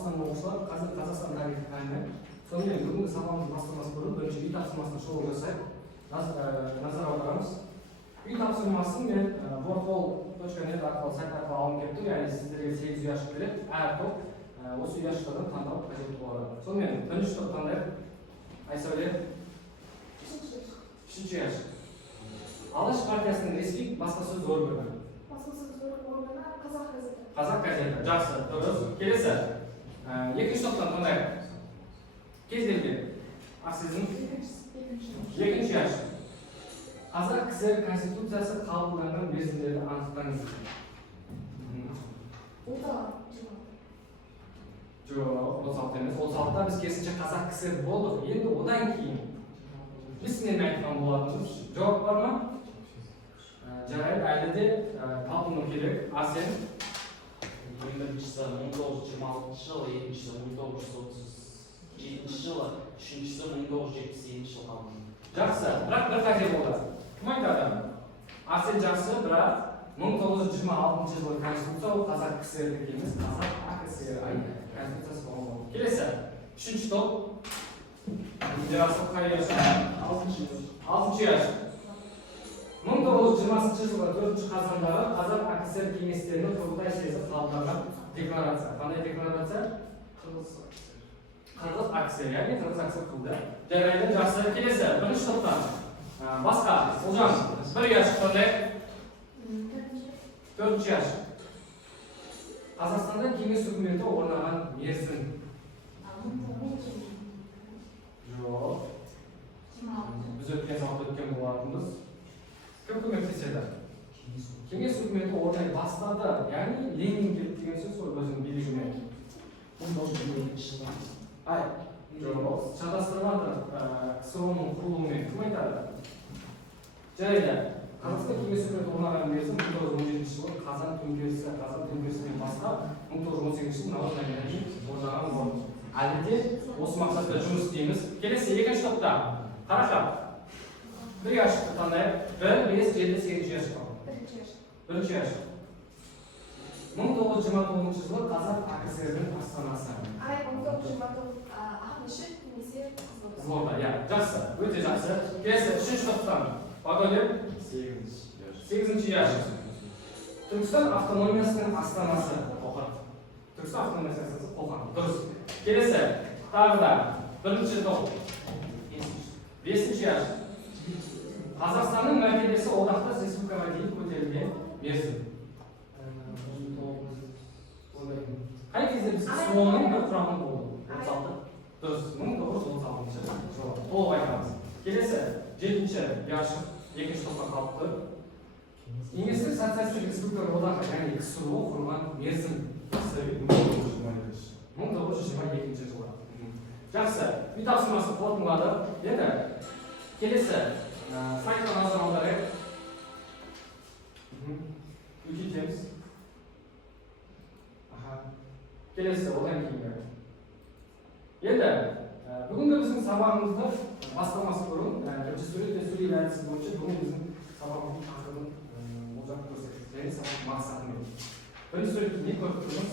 Қазақстан оқушылар қазір Қазақстан тарихы пәні. Сонымен бүгінгі сабағымызды бастамас бұрын бірінші үй тапсырмасына шолу жасайық. Назар аударамыз. Үй тапсырмасын мен bortol.net арқылы сайт арқылы алып кеттім. Яғни сіздерге 8 ұяшық береді. Әр топ осы ұяшықтардан таңдау қажет болады. Сонымен бірінші топ таңдайық. Айсәуле. Үшінші ұяшық. Алаш партиясының ресми баспасөз органы. Қазақ газеті. Қазақ газеті. Жақсы, дұрыс. Келесі. Екінші топтан таңдайық. Кез келген. Ақсезім. Екінші ұяшық. Қазақ КСР Конституциясы қабылданған мерзімдерді анықтаңыз. Жоқ, 36 емес. 36-та біз керісінше Қазақ КСР болдық. Енді одан кейін біз сіздермен айтқан болатынбыз. Жауап бар ма? Жарайды, әлі де талпыну керек. Арсен. Біріншісі 1926 жылы, екіншісі 1937 жылы, үшіншісі 1978 жылы қалды. Жақсы, бірақ бір қате болды. Кім айтады? Арсен жақсы, бірақ 1926 жылы Конституция ол Қазақ КСР емес, Қазақ АКСР Конституциясы болған. Келесі, үшінші топ. Жақсы, қай ұяшық? Алтыншы ұяшық. 1920 жылғы 4 қазандағы Қазақ АКСР кеңестерінің құрылтай съезі қабылданған декларация. Қандай декларация? Қырғыз АКСР, яғни Қырғыз АКСР қылды. Жарайды, жақсы. Келесі, бірінші топтан. Басқа, Ұлжан, бір ұяшық қандай? Төртінші ұяшық. Қазақстанда кеңес үкіметі орнаған мерзім. Жоқ. Біз өткен сабақта өткен болатынбыз. Кім көмектеседі? Кеңес үкіметі орнай бастады, яғни Ленин келіп деген сөз сол өзінің билігіне. 1922 жылы. Ай, жоқ, шатастырмады КСРО-ның құрылуымен. Кім айтады? Жарайды, Қазақстан кеңес үкіметі орнаған мерзім 1917 жылы Қазан төңкерісімен бастап 1918 жылы наурыз айына дейін орнаған болды. Әлі де осы мақсатта жұмыс істейміз. Келесі, екінші топта. Қарақат. Bir yaşlık tanıyıp, ben 5-7-8 yaşlık aldım. Birinci yaşlık. 1929 жылы Қазақ АКСР-дің астанасы. 1929 Қызылорда, иә, жақсы, өте жақсы. Келесі, үшінші топтан. Бағалеп? 8-ші yaşlık. Түркістан автономиясының астанасы. Қоқан. Түркістан автономиясының астанасы Қоқан. Дұрыс. Келесі, тағы да бірінші топ. 5-ші yaşlık. Қазақстанның мәртебесі одақтас республикаға дейін көтерілген мерзім. Қай кезде біз КСРО-ның бір құрамы болды? 36. Дұрыс, 1936 жылы. Толық айтамыз. Келесі, 7-ші ұяшық, екінші топқа қалыпты. Кеңестік социалистік республикалар одағы, яғни КСРО құрылған мерзім. 1922 жылы. Жақсы, үй тапсырмасы қорытындылады. Енді келесі сайтқа назар аударайық. Өтетеміз. Келесі, одан кейінгі. Енді, бүгінгі біздің сабағымызды бастамасы бұрын, бірінші суретте сөйлеу әдісі бойынша бүгін біздің сабағымыздың тақырыбын болжап көрсеттік, және сабақ мақсатымен. Бірінші суретте не көріп тұрмыз?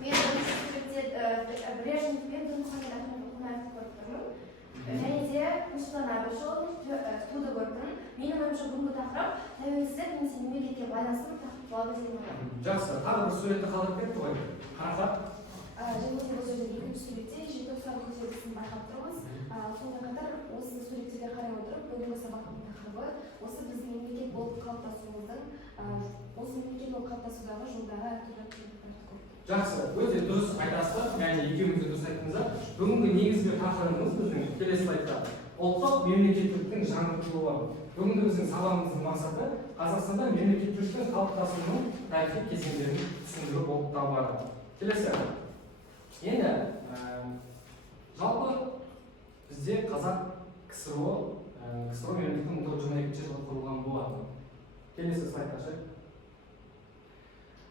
Мен бірінші суретте Брежнев пен Тұрмысхан Ахметовты көріп тұрмын. Және де Нұрсұлтан Әбішұлының туды көрдім. Менің ойымша бүгінгі тақырып тәуелсіздік немесе мемлекетке байланысты тақырып болады деп ойлаймын. Жақсы, тағы бір суретті қалдырып кетті ғой. Қарақат. Және осы жерде екінші суретте желтоқсан көтерілісін байқап тұрмыз. Сонымен қатар осы суреттерге қарай отырып, бүгінгі сабақтың тақырыбы осы біздің мемлекет болып қалыптасуымыздың, осы мемлекет болып қалыптасудағы жолдағы әртүрлі қиындықтарды көрдік. Жақсы, өте дұрыс айтасыздар, яғни екеуміз де дұрыс айттыңыздар. Бүгінгі негізгі тақырыбымыз біздің келесі слайдта ұлттық мемлекеттіліктің жаңғыртылуы. Бүгінгі біздің сабағымыздың мақсаты Қазақстанда мемлекеттіліктің қалыптасуының тарихи кезеңдерін түсіндіру болып табылады. Келесі. Енді жалпы бізде Қазақ КСРО мемлекеттің 1922 жылы құрылған болатын. Келесі слайдқа ашайық.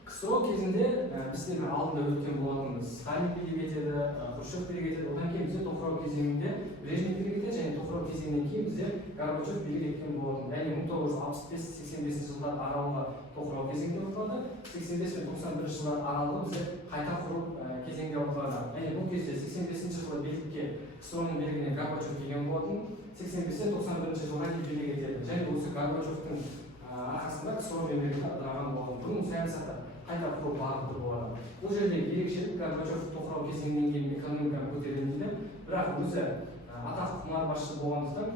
КСРО кезінде біздің алдында өткен болатынбыз. Сталин билік етеді, Хрущев билік етеді. Одан кейін бізде тоқырау кезеңінде Брежнев билік етеді және тоқырау кезеңінен кейін бізде Горбачев билік еткен болатын. Яғни 1965-85 жылдар аралығы тоқырау кезеңінде отырады. 85 пен 91 жылдар аралығы бізде қайта құру кезеңде және бұл кезде 85 жылы билікке КСР-ның билігіне Горбачев келген болатын. 85-91 жылға дейін билік етеді. Және осы Горбачевтың арқасында КСР мемлекеті ыдыраған болатын. Бұның саясаты қайта құру бағыты болады. Бұл жерде ерекшелік Горбачев тоқырау кезеңінен кейін экономиканы көтерілді, бірақ өзі атақты құмар басшы болғандықтан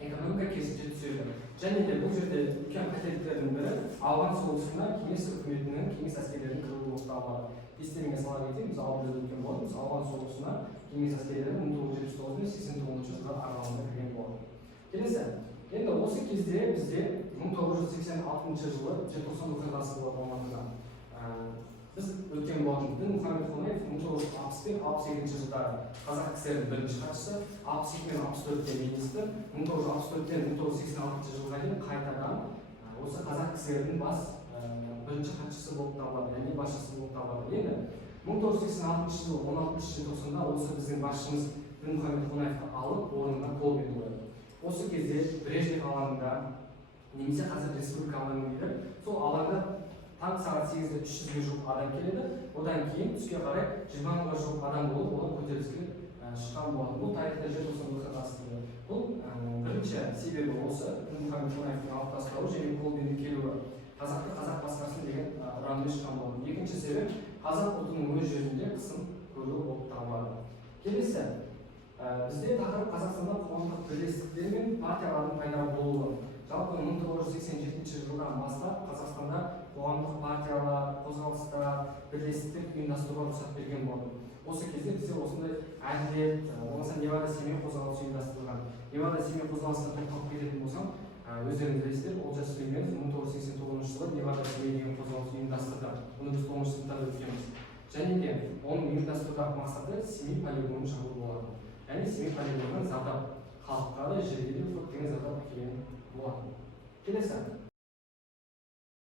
экономика керісінше түседі. Және де бұл жерде үлкен қателіктердің бірі ауған соғысына кеңес үкіметінің, кеңес әскерлерінің кіруі болып табылады. Естеріңізге сала кетейік, біз алдында өткен болдық, ауған соғысына кеңес әскерлері 1979-89 жылдар аралығында кірген болды. Келесі, енді осы кезде бізде 1986 жылы желтоқсан оқиғасы болып болғандықтан біз өткен болатын Дінмұхамед Қонаев 1961-62 жылдары Қазақ КСР-ның бірінші хатшысы, 62 мен 64-те министр, 1964-тен 1986 жылға дейін қайтадан осы Қазақ КСР-дің бірінші хатшысы болып табылады, яғни басшысы болып табылады. Енді 1986 жылы 16 желтоқсанда осы біздің басшымыз Дінмұхамед Қонаевты алып, орнына Колбинді қойды. Осы кезде Брежнев алаңында, немесе қазір республика алаңы дейді, сол алаңда таң сағат 8-де 300-ге жуық адам келеді. Одан кейін түске қарай 20 мыңға жуық адам болып, олар көтеріліске шыққан болады. Бұл тарихта желтоқсан оқиғасы. Бұл бірінші себебі осы Дінмұхамед Қонаевтың алып тастауы және Колбиндің келуі. Қазақты қазақ басқарсын деген ұранмен шыққан болады. Екінші себеп қазақ ұлтының өз жерінде қысым көру болып табылады. Келесі, бізде тақырып Қазақстанда қоғамдық бірлестіктер мен партиялардың пайда болуы. Жалпы 1987 жылдан бастап Қазақстанда қоғамдық партиялар, қозғалыстар, бірлестіктер ұйымдастыруға рұқсат берген болды. Осы кезде бізде осындай әділет, болмаса Невада Семей қозғалысы ұйымдастырылған. Невада Семей қозғалысына тоқталып кететін болсам, өздеріңіз білесіздер, Олжас Сүлейменов 1989 жылы Невада Семей деген қозғалыс ұйымдастырды. Оны біз 9 сыныпта өткенбіз. және де оның ұйымдастырудағы мақсаты Семей полигонын жабу болады. Яғни Семей полигонынан зардап халыққа да жерге де көптеген зардап келген болады. Келесі